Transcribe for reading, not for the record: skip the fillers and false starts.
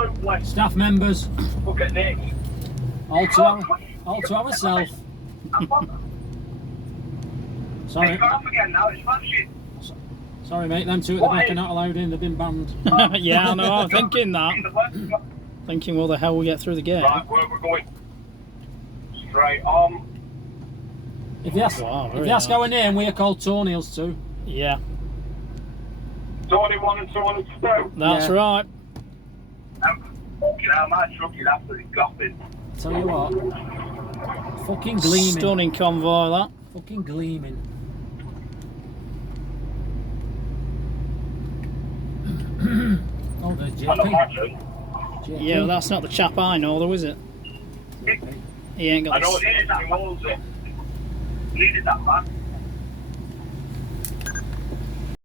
Absolutely. Staff members, Look at this. all to ourselves. Sorry, It's off again now, it's smashing. sorry mate, them two at the back are not allowed in, they've been banned. Yeah, I know, I'm thinking that. Thinking, will the hell we get through the gate? Right, where we're going. Straight on. If you ask, Wow, if very you ask nice. our name, we are called toenails too. Yeah, 21 and 2 and 2. that's Yeah. right. Fucking hell, my truck is absolutely gutted. Tell you what, fucking gleaming. Stunning convoy, that. Fucking gleaming. Oh, there's And the JP. pattern. JP. Yeah, well, that's not the chap I know, though, is it? He ain't I got know the... it is, that walls it. Needed that man.